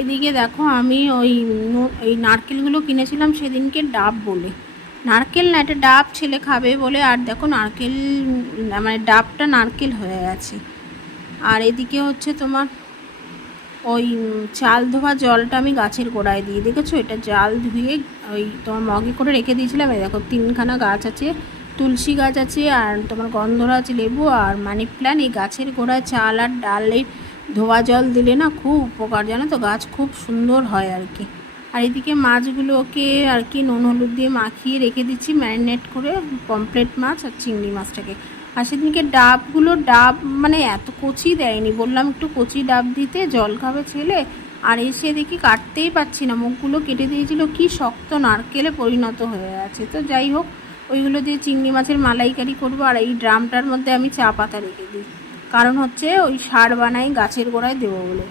এদিকে দেখো আমি ওই নারকেলগুলো কিনেছিলাম সেদিনকে ডাব বলে, নারকেল না এটা ডাব, ছেলে খাবে বলে। আর দেখো নারকেল মানে ডাবটা নারকেল হয়ে গেছে। আর এদিকে হচ্ছে তোমার ওই চাল ধোয়া জলটা আমি গাছের গোড়ায় দিয়ে, দেখেছো এটা জাল ধুয়ে ওই তোমার মগে করে রেখে দিয়েছিলাম। এই দেখো 3খানা গাছ আছে, তুলসী গাছ আছে, আর তোমার গন্ধরাজ লেবু আর মানি প্ল্যান্ট। এই গাছের গোড়ায় চাল আর ডালের ধোয়া জল দিলে না খুব উপকার, জানো তো, গাছ খুব সুন্দর হয় আর কি। আর এদিকে মাছগুলোকে আর কি নুন হলুদ দিয়ে মাখিয়ে রেখে দিচ্ছি ম্যারিনেট করে, পমফ্রেট মাছ আর চিংড়ি মাছটাকে। আর সেদিনকে ডাব মানে এত কচি দেয়নি, বললাম একটু কচি ডাব দিতে, জল খাবে ছেলে। আর এসে দেখি কাটতেই পারছি না, মুখগুলো কেটে দিয়েছিল, কি শক্ত নারকেলে পরিণত হয়ে আছে। তো যাই হোক, ওইগুলো দিয়ে চিংড়ি মাছের মালাইকারি করবো। আর এই ড্রামটার মধ্যে আমি চা পাতা রেখে দিই, কারণ হচ্ছে ওই সার বানাই গাছের গোড়ায় দেবো বলে।